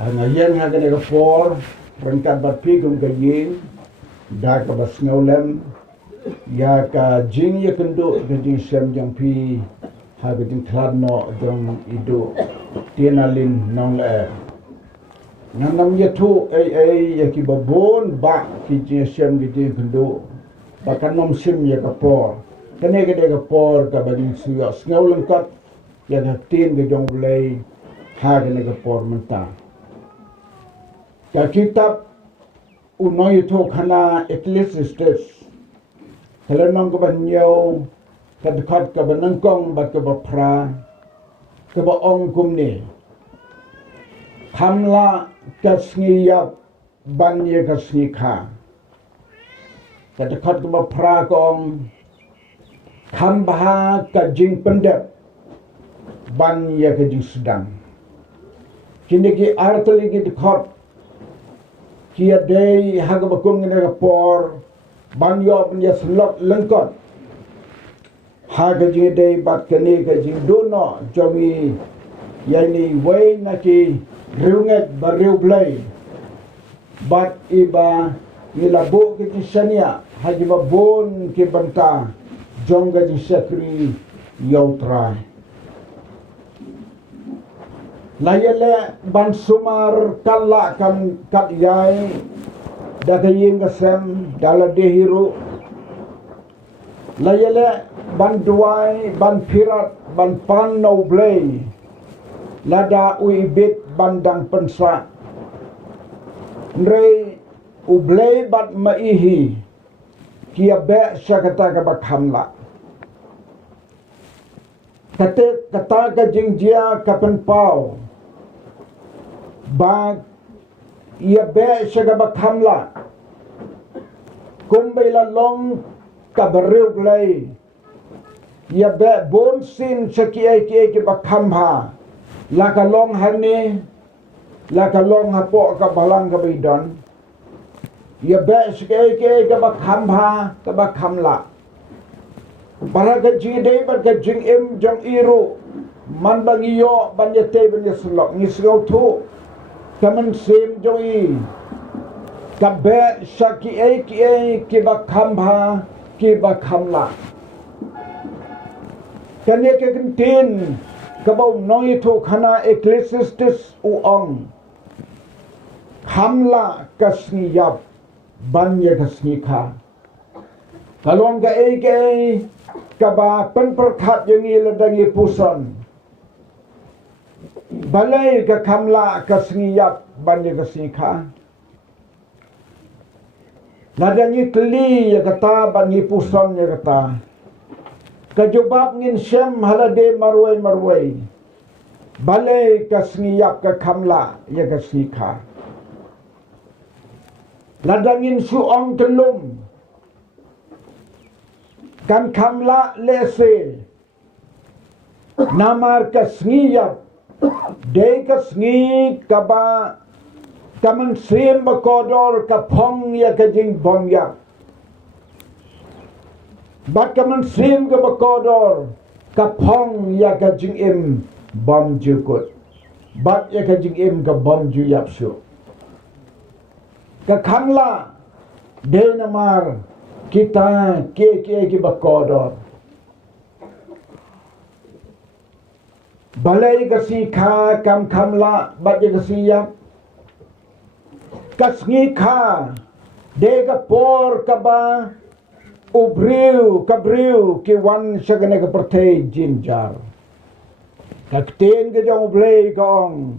ngayon nga ka for rangkat bat pi kum ka yin da ka bas ngaulem ya ka jing ya kendo ka jing sem jang pi ha ka jing klad no jong ido tienalin nong le nam ya tu ya ki babon ba ki jing sem ki jing kendo ba kan nom sim ya ka por kene ka de ka por ka ba jing suya ngaulem kat ya ka tin ka jong lei ha ka ne ka por menta ya kitab unoy to khana Ecclesiastes helenong ka banyo kadkat ka banangkong bat ka bapra ka ba ong kumni hamla kasngiya banye kasnika kadkat ka bapra kong hamba ka jing pendep banye ka jing sedang kini ki artali ki dikhat kia day haga bakung ngene por banyo punya slot lengkot haga jing day bat kene ka jing dono jomi yani way naki riunget bariu play bat iba nilabu ki kisania haji babon ki banta jongga jing sekri yautrai layele ban sumar kala kan kat yai daga ying gasem dala dehiru layele ban duai ban pirat ban pan no blay lada uibit bandang pensa nrei ublay bat maihi kia be syakata ka bakhamla kata ka jingjia kapan pau ba ia be shaga bakhamla kumbela long kabareu play ia be bon sin sakia ki bakhamha la ka long hani la ka long hapo ka balang ka bidan ia be sakia ki bakhamha ka bakhamla para ka jide bar ka jing im jang iru man bangiyo banyate banyaslok ngisgau thu kaman sim joi kabe shaki ki bakhambha ki bakhamla kanye ke kintin kabau noi thu khana Ecclesiastes uong hamla kasniyap banya kasnika kalong ga ke kaba penperkhat yengi ladangi puson balai ka kamla ka sngiyap banya ka singkha ladangi teli ya kata bangi puson ya kata kajubab ngin syam halade marwai balai ka sngiyap ka kamla ya ka singkha ladangin suong telum kan kamla lese namar ka sngiyap de ka sngi kaba kaman sim bakodor ka phong ya ka jing bom ya bat kaman sim ka bakodor ka phong ya ka jing im bom jukut bat ya ka jing im ka bom ju yap syu ka kamla de namar kita ki bakodor balai kasi kha kam kamla bat ye kasi yap kasngi kha de ka por kaba kabriu ki wan sagane ka pertei jinjar kakten ke jong blei kong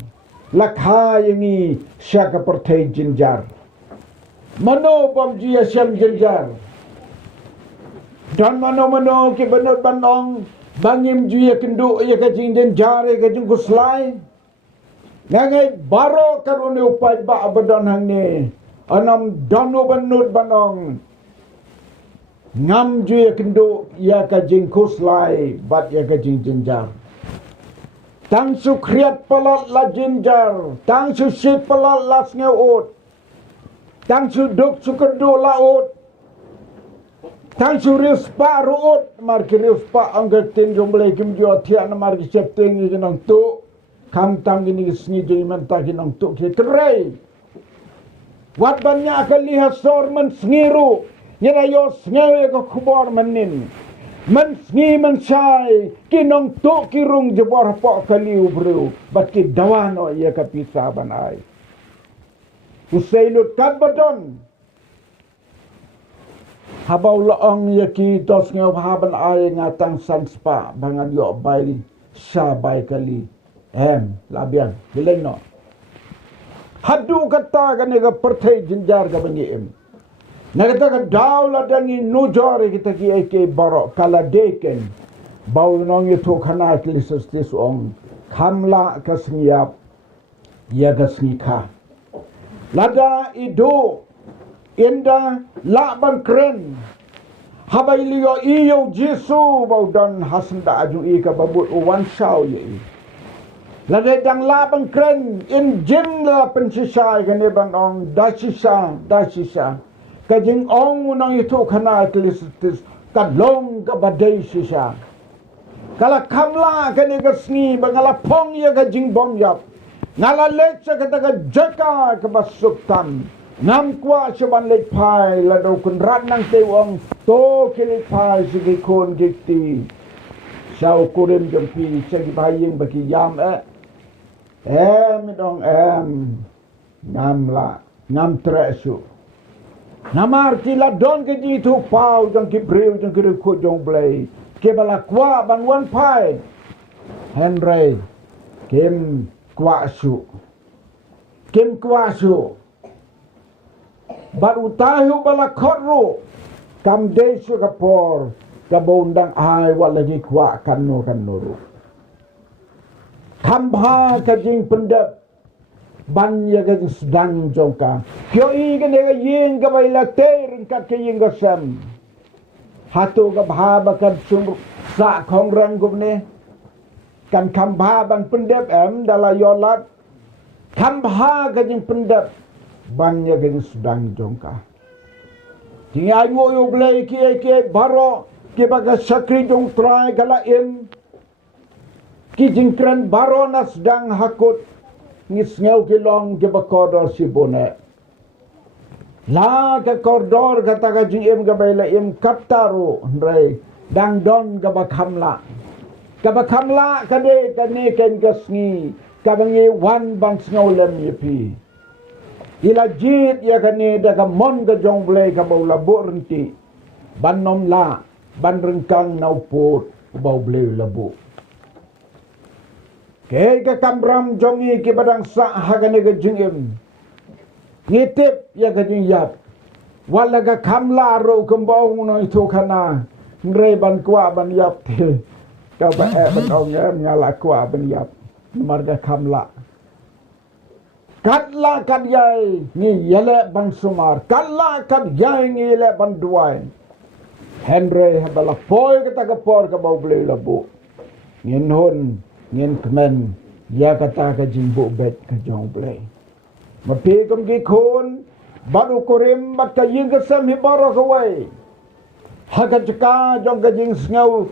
lakha yengi saka pertei jinjar mano pam ji asam jinjar dan mano ki benot banong bangim juya kenduk ya kajing den jare kajing kuslai ngangai baro karone upai ba abadan hang ni anam dano banut banong ngam juya kenduk ya kajing kuslai bat ya kajing jenjar tang su kriat palat la jenjar tang su sit palat la sngeut tang su duk su kenduk laut tang suris pa ruut mar kiris pa angga tin jomble kim jo thia na mar ki chepting ni nang tu kam tang ini sngi jing mentah kinong tuk ki kerai wat banyak kali hasor men sngiru nyera yo sngewe ko kubor menin men sngi men sai kinong tuk kirung jebor po kali ubru bati dawano ya kapisa banai usailut kat badon habau laong ya ki tos ngau haban ai ngatang sanspa bangan yo bai sa bai kali labian bileno hadu kata kan ga perthai jinjar ga bangiem nagata ka daula dangi nujore kita ki eke barok kala deken bau nong itu khana klisus tis ong kamla kasngiap ya gasngika lada ido inda laban kren habai liyo iyo jisu bau dan hasanda aju ika babut wan shau ye lada dang laban kren in jin la pensisai kan ban ong dasisa kajing ong unang itu khana klistis kalong ka badai sisa kala kamla kan ga sngi bangala pong ya kajing bom yap ngala lecha kata ka jaka ka basuk tam ngam kwa chaban lek pai la do kun rat nang te wong to kili pai sigi kon gikti sau kurim jampi segi baying bagi yam dong ngam la ngam tresu namar tila don ke ji tu pau jang ki breu jang ki ko jong blai ke bala kwa ban wan pai henry kim kwa su baru tahu bala khotru kam desu kapor kabondang ai walagi kwa kanu kambha kajing pendap ban ya ga sedang jongka kyo i ga ne ga yin ga bai la ter kat ke yin ga sam hatu ga bha ba kan sum sa khong rang gup ne kan kambha ban pendap dala yolat kambha ga jing pendap ban ya ga sedang jongka ti ayu yo blai ke baro ke ba ga sakri jong trai gala in ki jingkran baro na sedang hakut ngisngau kilong ke bakodor si bonek la ke kordor kata ka jim ka baila im kaptaru rei dang don ka bakamla ka de ka ne ken gasngi ka bangi wan bang snau lem yepi ila jit ya ka ne da ka mon ka jong blai ka bau labur nti ban nom la ban rengkang nau pot bau blai labu ke kambram jongi ke badang sa hagane ke jingim ngitip ya ke jingyap wala ka kamla ro kembau no itu kana ngre ban kwa ban yap te ka ba ban ong ya nyala kwa ban yap marga kamla katla kat yai ni yele ban sumar katla kat yai ni yele ban duai henry habala poi kata ka por ka bau ble labu ngin hon ngin kemen ya kata ka jimbo bet ka jong play mapi kum gi khon baru korim bat ka ying ka sam hi baro ka wai ha ka jka jong ka jing sngaw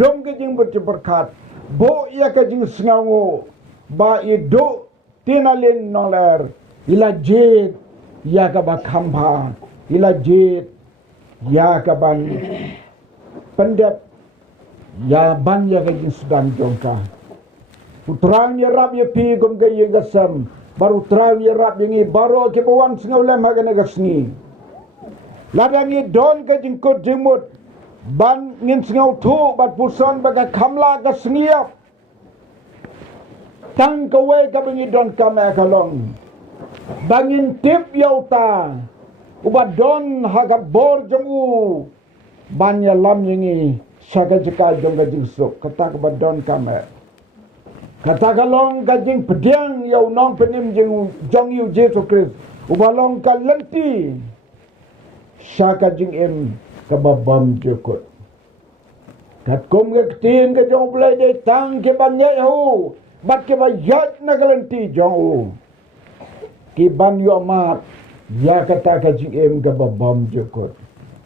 dom ka jing bet berkat bo ya ka jing sngaw ngo ba ido tinalin noler ila jit ya ka ba khamba ila jit ya ka ban pendep ya ban ya gajing sedang jongka utrang ya rab ya pi gum ga ye gasam baru trang ya rab yang baro ke bawan sngau lem ha ga gasngi ladang ye don gajing ko jimut ban ngin sngau thu bat puson baga kamla ga sngiap tang ka we ka bingi don kame kalong bangin tip yauta uba don ha ga bor jongu ban ya lam yengi syaga jika jong gajing sok kata ke badon kamer kata kalong gajing pediang yau nong penim jing jong yu Yesus Kristus ubalong ka lenti syaga jing im ke babam jekut kat kum ke ketin ke jong belai de tang ke banyai hu bat ke bayat na lenti jong u ki ban yo mat ya kata ka jing im ke babam jekut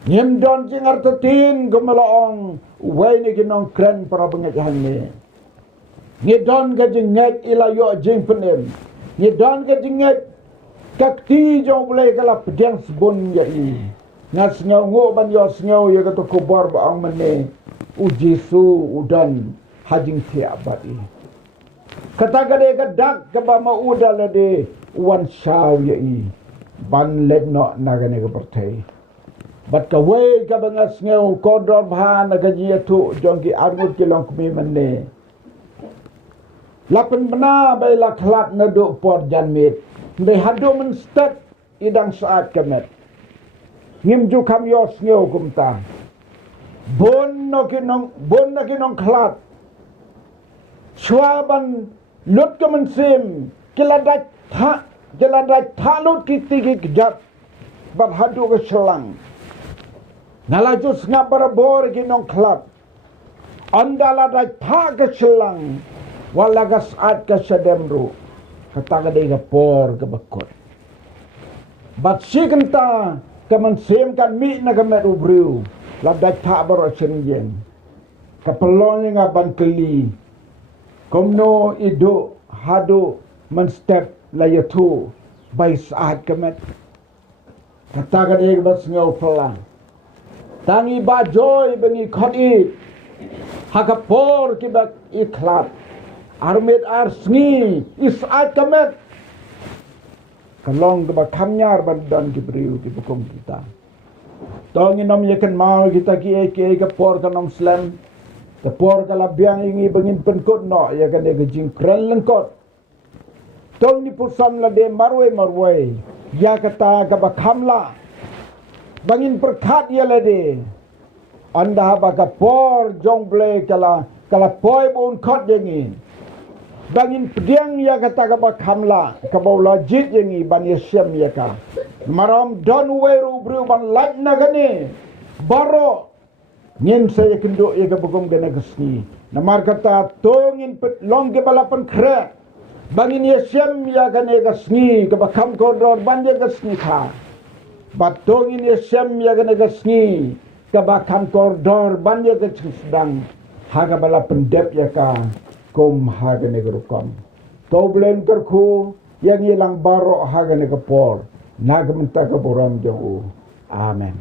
nyem don jing artatin gumalaong wai ni ginong kren para pengajahan ni ngedon ka jinget ilayo jing penem ngedon ka jinget kakti jong boleh kala pedang sebon ya i ngas ngau ngo ban yo ngau ya ka to kobar ba ang mane ujisu udan hajing tiabat i kata gade gadak ka ba maudal de wan shaw ya i ban let no nagane ka pertai bat ka we ka bangas ngau kodor bha na ka ji tu jong ki argut ki long kumi mane lapan bena bai la khlat na do por janmit bai hadu men step idang saat kemet ngim ju kam yos ngeu kumta bon na kinong khlat swaban lut ka men sim kiladat tha lut ki tigi jat bat hadu ke selang nalajus ngabar bor kinong khlat andala dai tha ke selang walaga saat ka sedemru kataga de ga por ka bakot bat sikenta kaman sem kan mi na ka met ubru labda tha baro senjen kapelon nga bankeli komno ido hado man step la yatu bai saat ka met kataga de ga bas ngau pelang tangi ba joy bengi khoti hakapor ki bak ikhlat armet arsni isat kamet kalong ba kamnyar bandan ki briu ki bukum kita tongi nom yakan mau kita ki ek ka por kanom slam ka por ka labyang ingi bangin penkot no yakan e jing kren lengkot tongi pusam la de marwe ya kata ka ba kamla bangin perkhat ya la de anda ba ka por jong ble kala poi bon khot yengi bangin pedang ya kata ka kamla ka baula jit yengi ban yesem ya ka maram don weru bru ban lat na gane baro ngin saya kendo ya ka bugom gana gesni namar kata tongin pet long ke balapan kre bangin yesem ya gane gesni ka bakam kodor ban ya gesni kha batongin yesem ya gane gesni ka bakam kodor ban ya gesni sedang haga balapan dep ya ka kom haga negrokom to blem terku yang ilang baro haga negapor nagamenta ka boram jong amen.